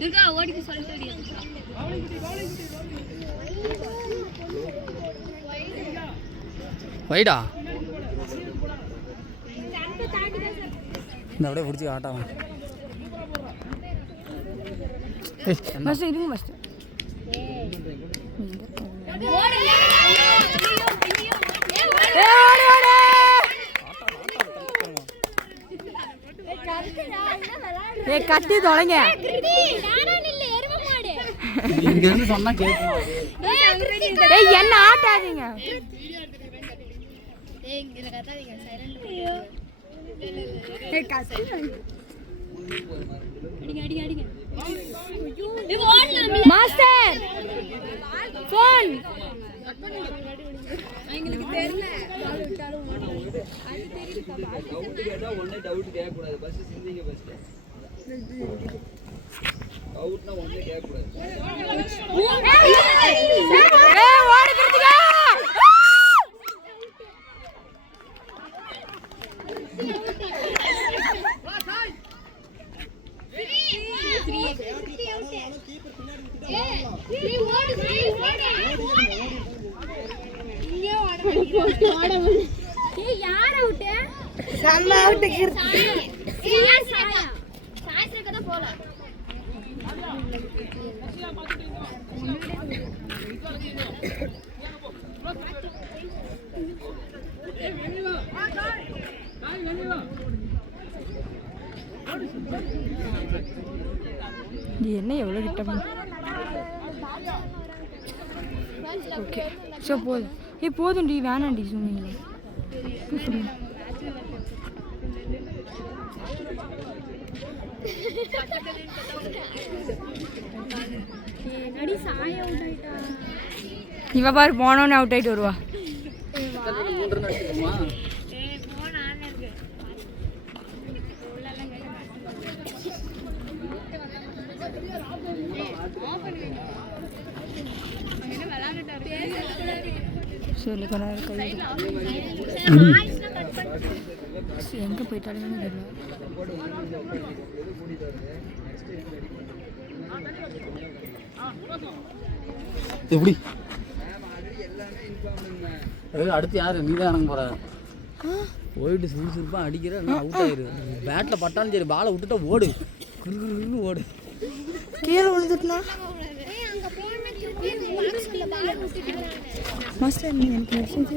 துர்கா ஓடிக்கு சொல்லிட்டு வைடா இந்த அப்படியே பிடிச்சி ஆட்டாம மஸ்ட் இருங்க மஸ்ட் கட்டி தொலைங்க இங்க இருந்து சொன்னா கேட்கும். என்ன ஆட்டாதீங்க. மாஸ்டர் போன் எங்களுக்கு தெரியல. டவுட் கேட்டா ஒண்ணே டவுட் கேட்க கூடாது. பஸ் சிந்திங்க பஸ். டவுட்னா ஒண்ணே கேட்க கூடாது. ஏய் ஓடிக்கிறதுங்க. என்ன எவ்வளோ கிட்ட ஓகே ஸோ போதும் போதும்டி வேணாண்டி சொன்னீங்க இவ பாரு போனோன்னு அவுட் ஆயிட்டு வருவா. சொல்லி கொண்டா எங்க போயிட்டாலும் தெரியல. எப்படி அடுத்து யாரு நீ தான் இறங்க போற? போயிட்டு சுறுசுறுப்பா அடிக்கிற அவுட் ஆயிரு. பேட்டில் பட்டாலும் சரி பாலை விட்டுட்டா ஓடு குறுகுறுன்னு ஓடு. கீழே விழுந்துட்டுனா மாஸ்டர் நீ எனக்கு மெசேஜ்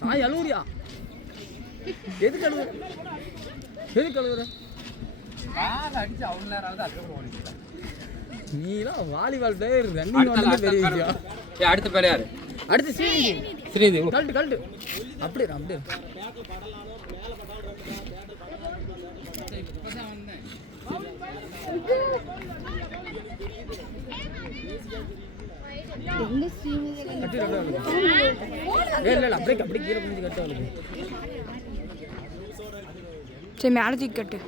சாய் அழுவுறியா? எது கழுவுற? எது கழுவுற? அடிச்சு அவ்வளவு நேரம் ஆகுது. அதுக்கப்புறம் ஓடிச்சு. நீலாம் வாலிபால் பிளேயர் ரன்னிங் வந்து பெரிய விஷயம். அடுத்த பேர் யாரு? அடுத்து ஸ்ரீதேவி. கழட்டு அப்படியே அப்படியே அப்படியே கீழே புரிஞ்சு கட்டு. சரி மேலே தூக்கி கட்டு.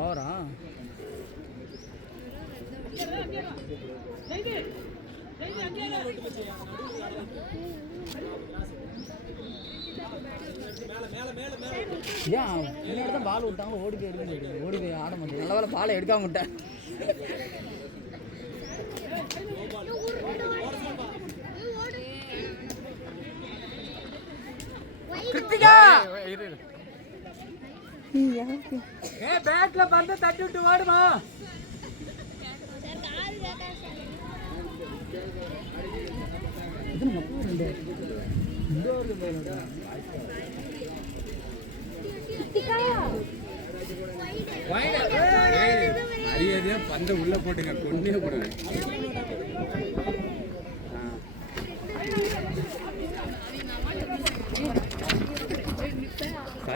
ஓரா ஏன் என்னோட தான் பால் விட்டாங்க ஓடி போய் எடுக்க ஓடி போய் ஆட மாட்டேன். நல்ல வேலை பாலை எடுக்காம விட்டேன். கிருத்திகா பேட்ல பந்த தட்டி விட்டு வாடுமா. அறியாதே பந்த உள்ள போட்டுங்க கொண்டே போடுவேன்.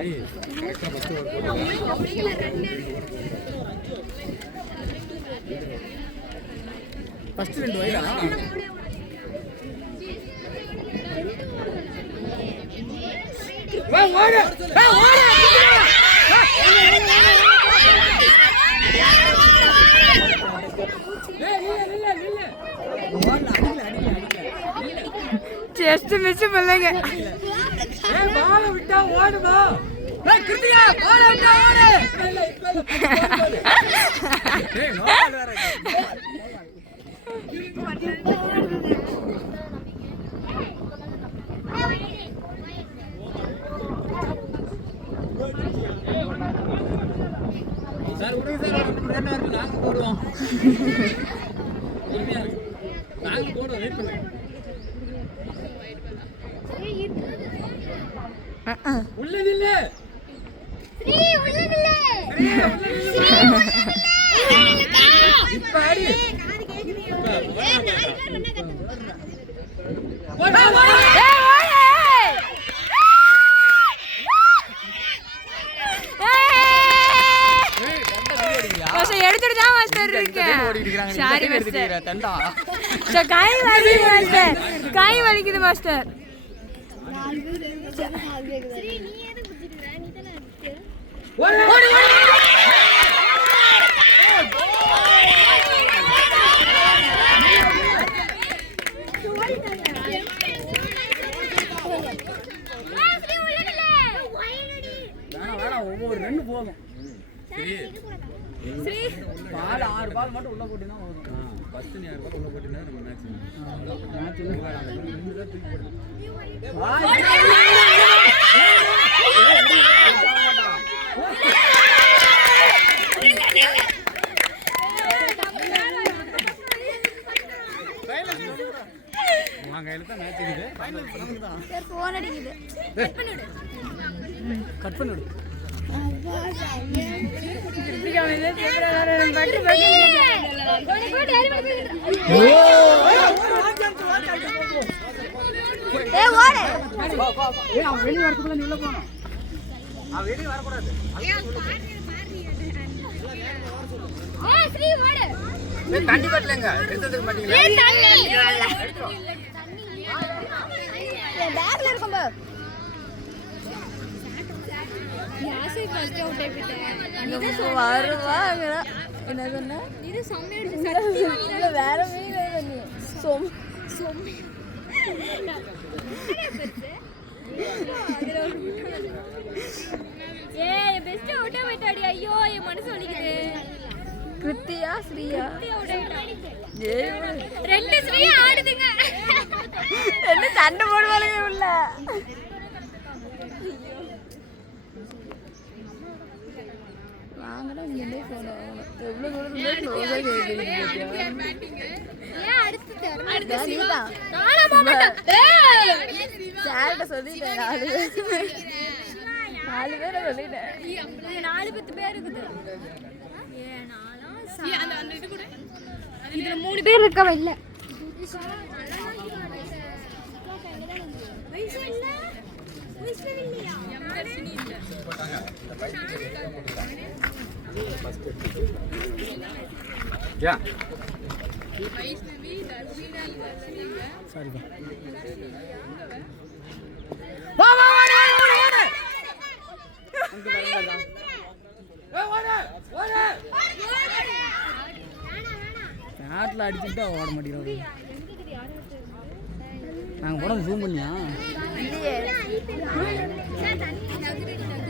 கரெக்டாக ஃபஸ்ட்டு ஒரு போட்டு ஃபர்ஸ்ட் 2 வைடா ஜஸ்ட் மிஸ் பண்ணலங்க. பால் விட்டா ஓடுமா கிருத்திகா பால் விட்டா ஓடு சார் விடுங்க சார் ரெண்டு நேரம் நாங்க போடுவோம் நாங்க போடுவோம் வெயிட் பண்ணுங்க உள்ளதில்ல ஸ்ரீ உள்ளதில்ல இப்ப அடி எடுத்துட்டு தான் மாஸ்டர் இருக்கேன். Sorry master. கை வலிக்குது மாஸ்டர். கை வலிக்குது மாஸ்டர். ஸ்ரீ நீ எது குதிச்சுற நீ தான அடிச்ச ஓடு ஓடு ஒவ்வொரு 2 போதும். ஸ்ரீ பால் 6 பால் மட்டும் உள்ள போட்டுனா போதும். ஃபஸ்ட்டு நீ 6 பால் உள்ள போட்டினா நம்ம மேட்ச் மேட்ச் இல்ல தூக்கி போடு. உன் கையில் தான் மேட்ச் இருக்குது. சார் ஃபோன் அடிக்குது கட் பண்ணிடு கட் பண்ணி விடு. அவன் வெளியே வரதுக்குள்ள நீ உள்ள போகணும். அவன் வெளியே வரக்கூடாது. ஸ்ரீ ஓடு தண்ணி பட்டலங்க எடுத்துக்க மாட்டீங்களா? என் பேக்ல இருக்கும் பா யாசி ஃபர்ஸ்ட் அவுட் ஆயிட்டேன் வருவாங்க. என்ன சொன்ன? இது சம்மையடிச்சு சத்தியமா வேற மீன் பண்ணி சொம் ஏய் பெஸ்ட் அவுட் ஆயிட்டாடி ஐயோ என் மனசு வலிக்குது கிருத்தியா ஸ்ரீயா அவுட் ஆயிட்டாடி ஏய் 2 ஸ்ரீ ஆடுதுங்க என்ன சண்டை போடுவாங்க உள்ள. வாங்கடா இங்கே போறோம். எவ்வளவு தூரம் க்ளோஸா கேக்குறீங்க. ஏன் அடுத்து அடுத்து நீதா நானா மாட்டேன் ஏய் சார்ட்ட சொல்லிட்டேன். 4 பேரை சொல்லிட்டேன். 4-10 பேர் இருக்குது ஏ நாலாம் அந்த அந்த இது கூட இதுல 3 பேர் இருக்கவ இல்ல வயசு இல்ல வயசு இல்லையா எம்தர்ஷினி இல்ல யா வைஷ்ணவி தர்ஷினி இல்ல சரி பா. பேட்டில் அடிச்சுட்டு தான் ஓட மாட்டேங்கிறோம். நாங்கள் போட ஜூம் பண்ணியா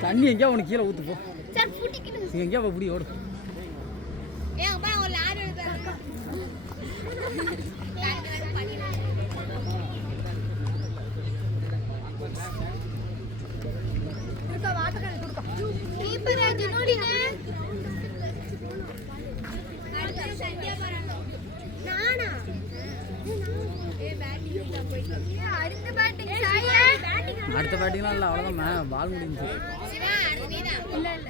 தண்ணி எங்கேயா உனக்கு கீழே ஊற்று போ. எங்கேயா இப்படி ஓடு. அடுத்த பேட்டிங்லாம் இல்லை, அவ்வளோதான். பால் முடிஞ்சு இல்ல இல்ல